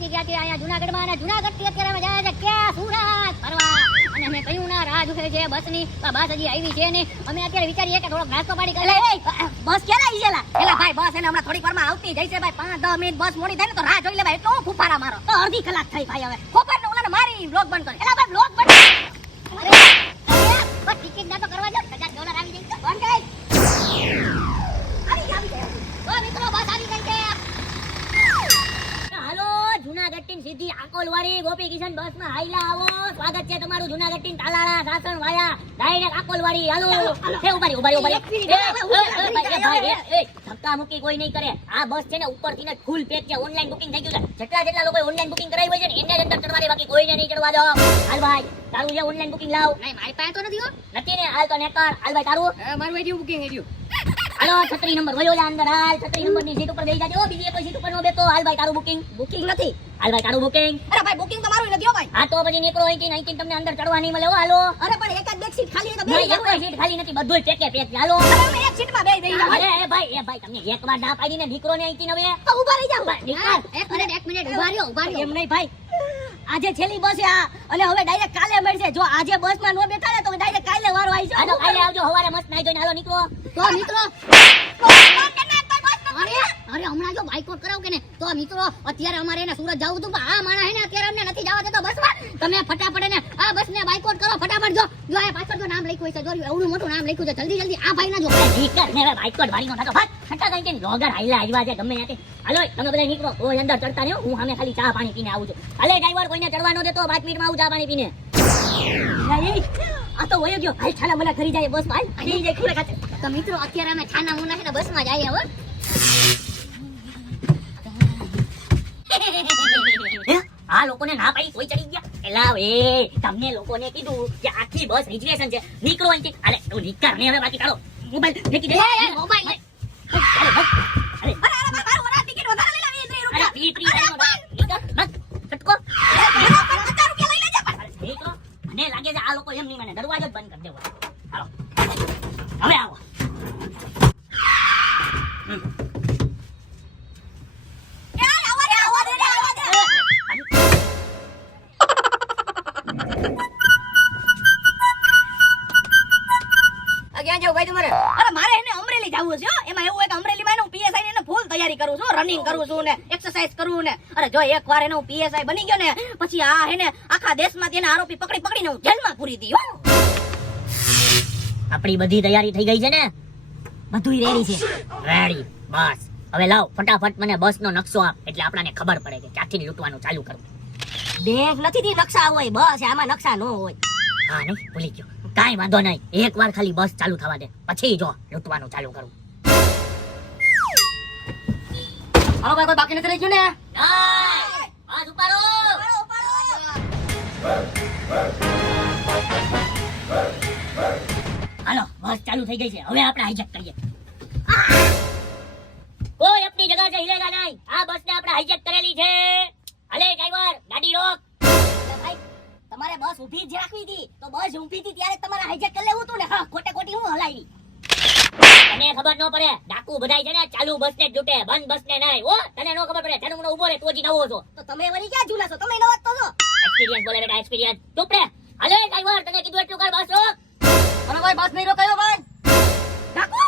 પહોંચી ગયા છીએ અહીંયા જુનાગઢમાં અને જુનાગઢથી અત્યારે અમે જાય છે ક્યાં સુરત ફરવા અને અમે કહ્યું ના રાહ જોશે છે બસની બસ હજી આવી છે ને અમે અત્યારે વિચારીએ કે થોડોક નાસ્તો પાણી કરી લઈએ બસ ક્યારે આવી ગયેલા એલા ભાઈ બસ એને હમણાં થોડીક વારમાં આવતી જઈ છે ભાઈ 5-10 મિનિટ બસ મોડી થાય ને તો રાહ જોઈ લે ભાઈ એટલો ફૂફારા મારો તો અડધી કલાક થઈ ભાઈ હવે ખોપરને ઓલાને મારી બ્લોગ બંધ કર એલા ભાઈ બ્લોગ બંધ અરે બસ ટિકિટ ના તો કરવા જો $1000 આવી જાય બંધ કર આવી જાય ઓ મિત્રો બસ આવી ગઈ છે હાલો જુનાગઢ થી સીધી આકોલવાડી ગોપી કિશન બસ માં હાઈલા આવો સ્વાગત છે તમારું જુનાગઢ થી તાલાળા સાસણ વાયા ડાયરેક્ટ આકોલવાડી હાલો એ ઉભારી ધક્કા મુક્કી કોઈ નહીં કરે આ બસ છે ને ઉપરથી ને ફૂલ પેક છે ઓનલાઈન બુકિંગ થઈ ગયું છે જેટલા લોકો ઓનલાઈન બુકિંગ કરાવી હોય છે ને એને જ અંદર ચડવા દે બાકી કોઈને નહીં ચડવા દો હાલ ભાઈ તારું જે ઓનલાઈન બુકિંગ લાવ નહીં મારી પાસે તો નથી હો નથી ને હાલ તો નેકર હાલ ભાઈ તારું મારું વેડિયો બુકિંગ હેડ્યું હાલો 36 નંબર વયો જા અંદર હાલ 36 નંબર ની સીટ ઉપર બેસી જાજો બીજી કોઈ સીટ ઉપર નો બેસો હાલ ભાઈ તારું બુકિંગ નથી હાલ ભાઈ તારું બુકિંગ અરે ભાઈ બુકિંગ તો મારું નથી હો ભાઈ હા તો પછી નીકળો અહીંથી તમને અંદર ચડવા નહીં મળે હો હાલો અરે પણ એક જ બે સીટ ખાલી તો બે સીટ ખાલી નથી બધુંય પેકે પેક હાલો અરે એક સીટ માં બેસી જાવ અરે એ ભાઈ તમને એકવાર ના પાડીને દીકરો ને અહીંથી નવે તો ઊભા રહી જાવ એક મિનિટ ઊભા રહ્યો એમ નહીં ભાઈ આજે છેલ્લી બસ આ અને હવે ડાયરેક્ટ કાલે મળશે જો આજે બસ માં નો બેઠા ને તો ડાયરેક્ટ કાલે વારો આવી જાય કાલે આવજો સવારે મસ્ત નાઈ જોઈને હાલો નીકળો અરે હમણાં જો બાઇકોટ કરાવ કે ને તો મિત્રો અત્યારે અમારે એને સુરત જવું હતું પણ આ માણા હે ને અત્યારે અમને નથી જવા દેતો બસમાં તમે ફટાફટ ને આ બસ ને બાઇકોટ કરો ફટાફટ જો આ પાછળ જો નામ લખ્યું છે જો એવડું મોટું નામ લખ્યું છે જલ્દી આ ભાઈ ના જો ઠીકર ને બાઇકોટ વાળી નો થાતો ફટા કઈ કે લોગર હાઈલા આવ્યા છે ગમે ત્યાંથી હાલો તમે બધા નીકળો કોઈ અંદર ચડતા રહ્યો હું સામે ખાલી ચા પાણી પીને આવું છું હાલે ડ્રાઈવર કોઈને ચડવા ન દેતો 5 મિનિટમાં આવું ચા પાણી પીને આ તો વયો ગયો હાલ છાલા મને કરી જાય બસ માં હાલ જાય ખુલે ખાતે તો મિત્રો અત્યારે અમે છાના મુના છે ને બસ માં જઈએ હવે આ લોકોને ના પાડી કોઈ ચડી ગયા એલા એ તમને લોકોને કીધું કે આખી બસ રિઝર્વેશન છે નીકળો અહીંથી અરે તું નીકળ ને હવે બાકી કાઢો મોબાઈલ ફેંકી દે મોબાઈલ અરે મારો ઓરા ટિકિટ વધારે લઈ લાવી 3 રૂપિયા નીકળ બસ ફટકો 50 રૂપિયા લઈ લેજે નીકળો મને લાગે છે આ લોકો એમ નહીં મને દરવાજો જ બંધ કરી દેવો હાલો હવે આવો મારે એને અમરેલી જવું છે એમાં એવું હોય કે અમરેલી માં હું પીએસઆઈ ને ફૂલ તૈયારી કરું છું રનિંગ કરું છું ને એક્સરસાઇઝ કરું ને અરે જો એકવાર એને હું પીએસઆઈ બની ગયો ને પછી આ હેને આખા દેશમાં તેને આરોપી પકડીને હું જેલમાં પૂરી દી આપણી બધી તૈયારી થઈ ગઈ છે ને બધું રેડી છે રેડી બસ હવે લાવ ફટાફટ મને બસ નો નકશો આપ એટલે આપણને ખબર પડે કે ક્યાંથી લૂંટવાનું ચાલુ કરવું દેખ નથી થી નકશા હોય બસ આમાં નકશા ન હોય હા નહીં ભૂલી ગયો કાઈ વાંધો નહીં એકવાર ખાલી બસ ચાલુ થવા દે પછી જો લૂંટવાનું ચાલુ કરું હાલો ભાઈ કોઈ બાકી નથી રહી ગયું ને બસ ઉપાડો હાલો બસ ચાલુ થઈ ગઈ છે હવે આપણે હાઈજેક કરીએ કોઈ अपनी जगह से हिलेगा नहीं આ બસ ને આપણે હાઈજેક કરેલી છે અલે ડ્રાઈવર ગાડી રોક ભાઈ તમારે બસ ઊભી જ રાખવી હતી તો બસ ઊભી હતી ત્યારે તમારે હાઈજેક કરી લેવું હતું ને હા ખોટે ખોટી હું હલાવી તને ખબર ન પડે ડાકુ બધાય છે ને ચાલુ બસ ને જ લૂટે બંધ બસ ને નહીં ઓ તને નો ખબર પડે તને હું ઊભો રે તું હજી નવો છો તો તમે વળી ક્યાં જૂના છો તમે નવો જ તો છો એક્સપીરિયન્સ બોલે બેટા એક્સપીરિયન્સ ચૂપ રે હાલે ડ્રાઈવર તને કીધું એટલું કર બસ રોક અરે ભાઈ બસ નહીં રોકાયો ભાઈ ડાકુ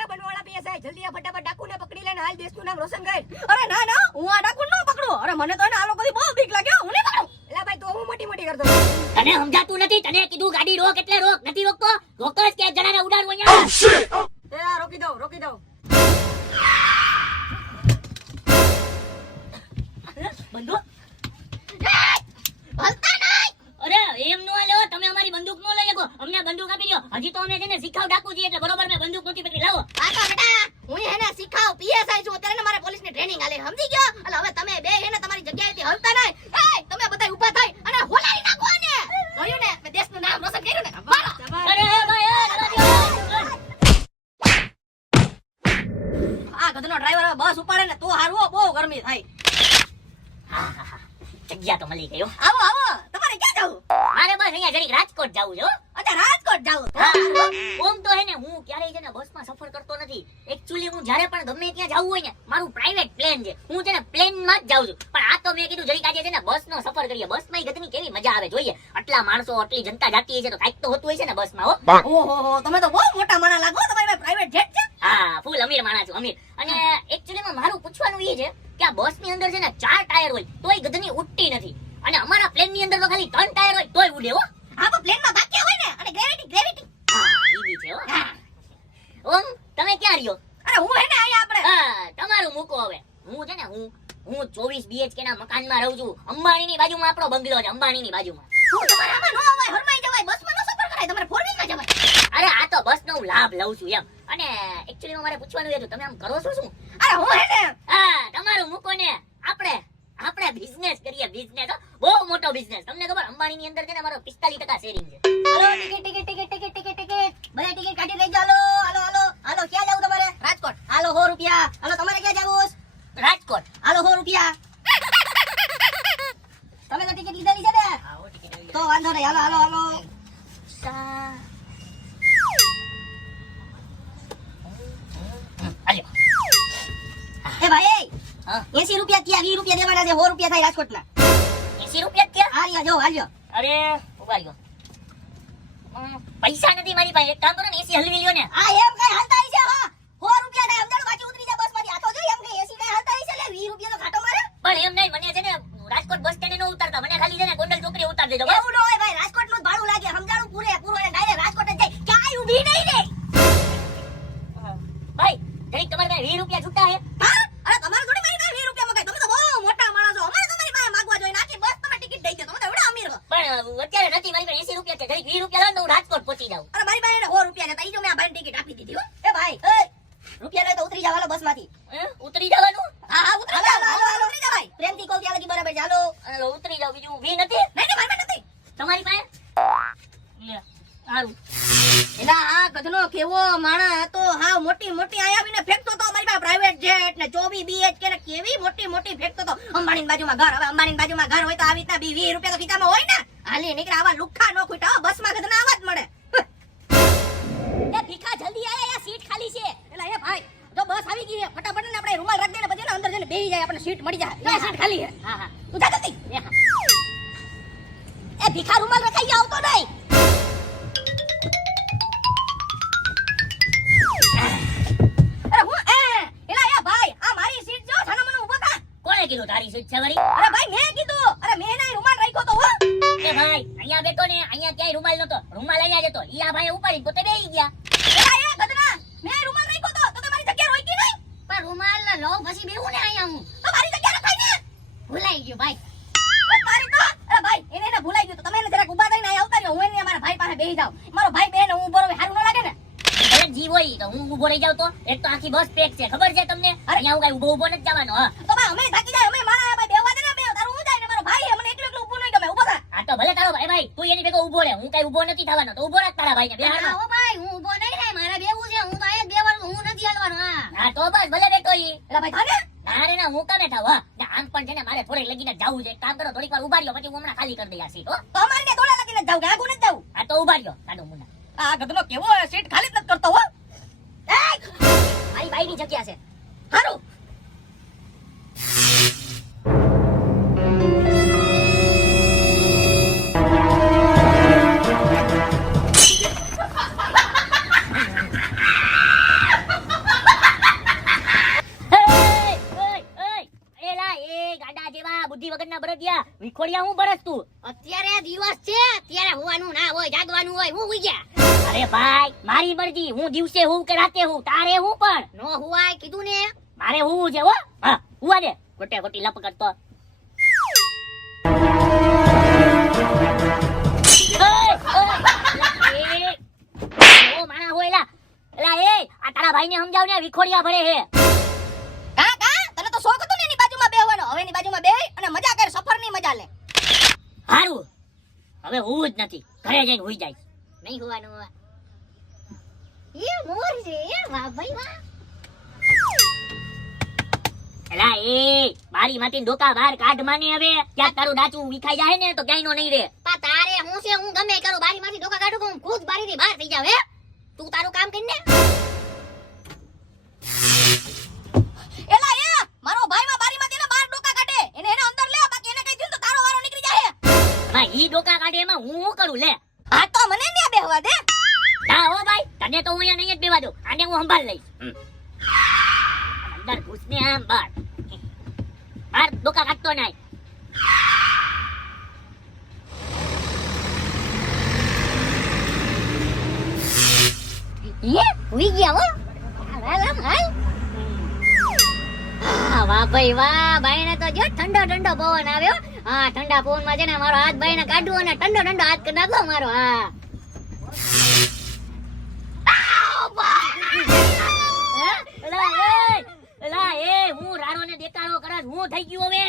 એ બનવાળા પીએસઆઈ જલ્દી આ ફટાફટ ડાકુ ને પકડી લેને હાલ દેશનું નામ રોશન કર અરે ના હું આ ડાકુ નો પકડું અરે મને તો આ લોકોથી બહુ બીક લાગ્યો હું નહીં પકડું એલા ભાઈ તો હું મોટી કરતો તને સમજાતું નથી તને કીધું ગાડી રોક એટલે રોક નથી રોકતો રોકસ કે જણાને ઉડાડવું અહીંયા એ આ રોકી દો બંદૂક હલતા નહીં અરે એમ નો લેવો તમે અમારી બંદૂક નો લઈ લેગો અમને બંદૂક આપી દો હજી તો અમે છે ને શીખાવ ડાકુ છીએ એટલે બરોબર મે બંદૂક નોતી પકડી લાવો આ તો બેટા હું હેને શીખાવ પીએસઆઈ છું અત્યારે મારે પોલીસની ટ્રેનિંગ આલે સમજી ગયો એટલે હવે તમે બે હેને તમારી જગ્યાએથી હલતા નહીં એ તમે બધા ઊભા થઈ અને હોલારી નાખો ને જોયું ને મે દેશનું નામ રોશન કર્યું ને મારો અરે ભાઈ આ ગધનો ડ્રાઈવર બસ ઉપાડે ને તો હારવો બહુ ગરમી થાય જગ્યા તો મળી ગયો આવો તમારે ક્યાં જાવું મારે બસ અહીંયા જરીક રાજકોટ જાવું છે અચ્છા રાજકોટ જાવું ઓમ તો હે ને હું ક્યારેય છે ને બસમાં સફર કરતો નથી એક્ચ્યુઅલી હું જ્યારે પણ ગમે ત્યાં જાવું હોય ને મારું પ્રાઇવેટ પ્લેન છે હું છે ને પ્લેનમાં જ જાઉં છું પણ આ તો મેં કીધું જરીક આજે છે ને બસનો સફર કરીએ. બસમાં ગધની કેવી મજા આવે જોઈએ. આટલા માણસો, આટલી જનતા જાતી છે તો કાંઈક તો હોતું હોય છે ને બસમાં. હો ઓહો તમે તો બહુ મોટા માણા લાગો. તમારી પ્રાઇવેટ જેટ છે? હા, ફૂલ અમીર માણસ છું, અમીર. અને એકચ્યુઅલીમાં મારું પૂછવાનું એ છે કે આ બસની અંદર છે ને 4 ટાયર હોય તોય ગધની ઉડતી નથી, અને અમારા પ્લેનની અંદર તો ખાલી 3 ટાયર હોય તોય ઉડે. હો હા, પણ પ્લેનમાં ભાગ્યા હોય ને, અને ગ્રેવિટી. હા, ઈ બી છે. હો ઓમ, તમે ક્યાં રહ્યો? અરે હું હે ને અહીંયા આપણે. હા, તમારું મૂકો હવે. હું છે ને હું 24 BHK ના મકાનમાં રહું છું. અંબાણીની બાજુમાં આપણો બંગલો છે, અંબાણીની બાજુમાં. હું તમારે આમાં નો અવાય, હરમાઈ જવાય. બસમાં નો સફર કરાય, તમારે 4 વ્હીલમાં જવાય. અરે આ તો બસનો હું લાભ લઉં છું એમ. અને એકચ્યુઅલી મારે પૂછવાનું હતું, તમે આમ કરો છો શું? અરે હું હે ને હા, તમારું મૂકો ને. આપણે બિઝનેસ કરીએ, બિઝનેસ. બહુ મોટો બિઝનેસ. તમને ખબર અંબાણીની અંદર છે ને મારો 45% શેરિંગ છે. હાલો ટિકિટ બધા ટિકિટ કાઢી લઈ જાઓ. હાલો ક્યાં જાવું તમારે? રાજકોટ. હાલો 100 રૂપિયા. હાલો તમારે ક્યાં જાવું? રાજકોટ. હાલો 100 રૂપિયા. તમે તો ટિકિટ લીધેલી છે ને? આવો ટિકિટ આવી તો વાંધો નહીં. હાલો સા આલ્યો. એ ભાઈ હા, 80 રૂપિયા થયા, 20 રૂપિયા દેવાના છે. 100 રૂપિયા થાય રાજકોટના. 80 રૂપિયા થયા? આ રહ્યા જો હાલ્યો. અરે ઉભા રહ્યો. પૈસા નથી મારી પાસે. એક કામ કરો ને, 80 હલવી લ્યો ને. આ એમ કઈ હાલતા હશે? હા 100 રૂપિયા થાય સમજાણું. બાકી ઉતરી જા બસમાંથી. આ તો જો એમ કઈ 80 કઈ હાલતા હશે? લે 20 રૂપિયા તો ઘાટો મારે. પણ એમ નહીં, મને છે ને રાજકોટ બસ સ્ટેન્ડે નો ઉતારતા, મને ખાલી છે ને ગોંડલ ચોકડી ઉતાર દેજો. બસ. એવું ન હોય ભાઈ, રાજકોટનું જ ભાડું લાગે સમજાણું. પૂરેપૂરો અને ડાયરેક્ટ રાજકોટ જ જાય. ક્યાંય ઊભી નહીં રે. ભાઈ જરીક તમારે પાસે 20 રૂપિયા છૂટા છે? હા? અરે તમારે થોડી મારી પાસે 20 રૂપિયા મગાય. તમે તો બહુ મોટા માણસ છો. અમારે તમારી પાસે માગવા જોઈએ. નાખી બસ તમે ટિકિટ દઈ દો. તમે તો એવડા અમીર છો. પણ અત્યારે નથી મારી પાસે 80 રૂપિયા છે. જરીક 20 રૂપિયા લો ને તો હું રાજકોટ પહોંચી જાઉં. અરે મારી પાસે 100 રૂપિયા લેતા. ઈ જો મેં આ ભાઈને ટિકિટ આપી દીધી હો. એ ભાઈ રૂપિયા લઈ તો ઉતરી જાવ. હાલો બસમાંથી. ઉતરી જવાનું? હા ઉતરી જાવ. હાલો ઉતરી જાવ ભાઈ. પ્રેમથી કહું ત્યાં લગી બરાબર છે. હાલો. હાલો, ઉતરી જાવ. બીજું વી નથી નહીં મારી પાસે નથી. તમારી પાસે? લે, સારું. એલા આ ગધનો કેવો માણા હતો. હા મોટી આયા આવીને ફેંકતો તો અમારી પાસે પ્રાઇવેટ જેટ ને 24 BHK ને કેવી મોટી ફેંકતો તો. અંબાણીની બાજુમાં ઘર. હવે અંબાણીની બાજુમાં ઘર હોય તો આવી રીતના 20 રૂપિયા તો ખીચામાં હોય ને. હાલી નીકળે આવા લુખ્ખા નો ખૂટા. બસમાં ગધના આવા જ મળે. એ ભીખા જલ્દી આયા, આ સીટ ખાલી છે. એલા એ ભાઈ જો બસ આવી ગઈ છે ફટાફટ ને આપણે રૂમાલ રાખી દે ને પછી ને અંદર જઈને બેહી જાય. આપણે સીટ મળી જાય. સીટ ખાલી છે. હા તું જા જલ્દી. એ ભીખા રૂમાલ રખાઈ આવતો નહીં. અરે હું એલા એ ભાઈ આ મારી સીટ જો છાના મને ઊભો થા. કોણે કીધું તારી સીટ છે વળી? અરે ભાઈ મેં કીધું. અરે મેં ના રૂમાલ રાખ્યો તો હો. એ ભાઈ અહીંયા બેઠો ને, અહીંયા ક્યાંય રૂમાલ નતો. રૂમાલ અહીંયા જતો. ઈ આ ભાઈ ઉપાડી પોતે બેહી ગયા. એલા એ ગધના મેં રૂમાલ રાખ્યો તો તમારી જગ્યા રોકી નહીં. પણ રૂમાલ લો પછી બેહું ને અહીંયા હું. તો મારી જગ્યા રખાઈ ને. ભૂલાઈ ગયું ભાઈ. તારી તો અરે ભાઈ એને ભૂલાઈ ગયું તો તમે એને જરાક ઊભા થઈને અહીંયા આવતા રહ્યો. હું એને મારા ભાઈ પાસે બેહી જાઉં. મારો ભાઈ બેન હું ઊભો રહું સારું ન લાગે ને. ભલે જીવ હોય તો હું ઊભો રહી જાઉં તો? એક તો આખી બસ પેક છે, ખબર છે તમને? અહીંયા હું કઈ ઊભો નથી જવાનો. હા તો ભાઈ અમે થાકી જાય. અમે મારા ભાઈ બેહવા દે ને. બે તારું હું જાય ને મારો ભાઈ મને એકલો ઊભો નહીં ગમે. ઊભો થા. આ તો ભલે તારો ભાઈ તું એની ભેગો ઊભો રહે. હું કઈ ઊભો નથી થવાનો. તો ઊભો રાખ તારા ભાઈને. બે હાથ. ઓ ભાઈ હું ઊભો નહીં રહે. મારા બેવું છે. હું તો અહીંયા જ બેવાનું. હું નથી હાલવાનું. હા તો બસ ભલે બેઠો ઈ. એલા ભાઈ થાને. ના રે ના, હું કામે થાવ. હા ને આમ પણ છે ને મારે થોડીક લગીને જાવું છે. એક કામ કરો, થોડીક વાર ઉભા રહ્યો, પછી હું હમણાં ખાલી કરી દઈ આ સીટ. હો તો અમારે ને દોડા લાગીને જાવ કે આગુ નથી જાવ. આ તો ઉભા રહ્યો કાઢો મુના. આ ગધનો કેવો સીટ ખાલી જ નથી કરતો હો. મારી ભાઈની જગ્યા છે. હારું બુદ્ધિ વગરના બળદિયા વિખોડિયા હું બરસ તું. અત્યારે દિવસ છે. અત્યારે હોવાનું ના હોય. જાગવાનું હોય. હું ઉઈ ગયા. અરે ભાઈ મારી મરજી. હું દિવસે હું કે રાતે હું, તારે હું પણ નો હુવાય કીધું ને. મારે હું છે. હો હા હુવા દે. ખોટે ખોટી લપ કરતો. ઓ માણા હોય એલા. એલા એ આ તારા ભાઈને સમજાવ ને, વિખોડિયા ભરે હે. કા તને તો શોખ હતો ને એની બાજુમાં બેહવાનો. હવે એની બાજુમાં બેહી અને મજા કર. સફરની મજા લે. હારું હવે હું જ નથી. ઘરે જઈને હુઈ જાય. નહીં હોવાનું. એ મોર છે. વાહ ભાઈ વાહ. એલા એ મારી માંથી ડોકા બહાર કાઢ માને. હવે ક્યાંક તારું ડાચું વિખાઈ જાય ને તો ક્યાંય નો નહીં રે. પા તારે હું છે. હું ગમે કરું. બારીમાંથી ડોકા કાઢું. હું ખુદ બારીથી બહાર થઈ જાવ. હે તું તારું કામ કરીને. એલા એ મારો ભાઈ માં બારીમાંથી ને બહાર ડોકા કાઢે. એને અંદર લે. કરું લે. હા તો મને ન્યા બેહવા દે. ના હો ભાઈ, તને તો હું અહીંયા નહીં જ બેવા દઉં. આને હું સંભાળ લઈશ. અંદર ઘૂસને આમ બહાર ડોકા કાઢતો નહીં. હુઈ ગયા હો. હાલ આમ હાલ. હા, વાહ ભાઈ વાહ, ભાઈને તો જો ઠંડો ઠંડો પવન આવ્યો. હા, ઠંડા પવનમાં છે ને મારો હાથ ભાઈને કાઢવો અને ઠંડો ઠંડો હાથ કરી નાખો મારો. હા એલા એ હું રાડો ને દેકારો કરસ. હું થઈ ગયો હવે.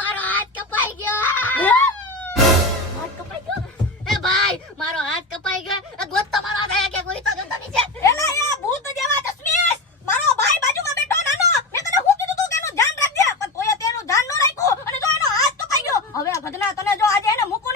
મારો હાથ કપાઈ ગયો. હાથ કપાઈ ગયો. એ ભાઈ, મારો હાથ કપાઈ ગયો. ગોત તો મારો ગયા કે કોઈ તો જતો નીચે. એલા એ ભૂત જેવા ચશ્મીશ. મારો ભાઈ બાજુમાં બેઠો નાનો. મેં તને શું કીધું તું કે એનું ધ્યાન રાખજે. પણ તોય તે એનું ધ્યાન ન રાખ્યું અને જો એનો હાથ કપાઈ ગયો. હવે આ ગધના તને જો આજે એને મૂકવા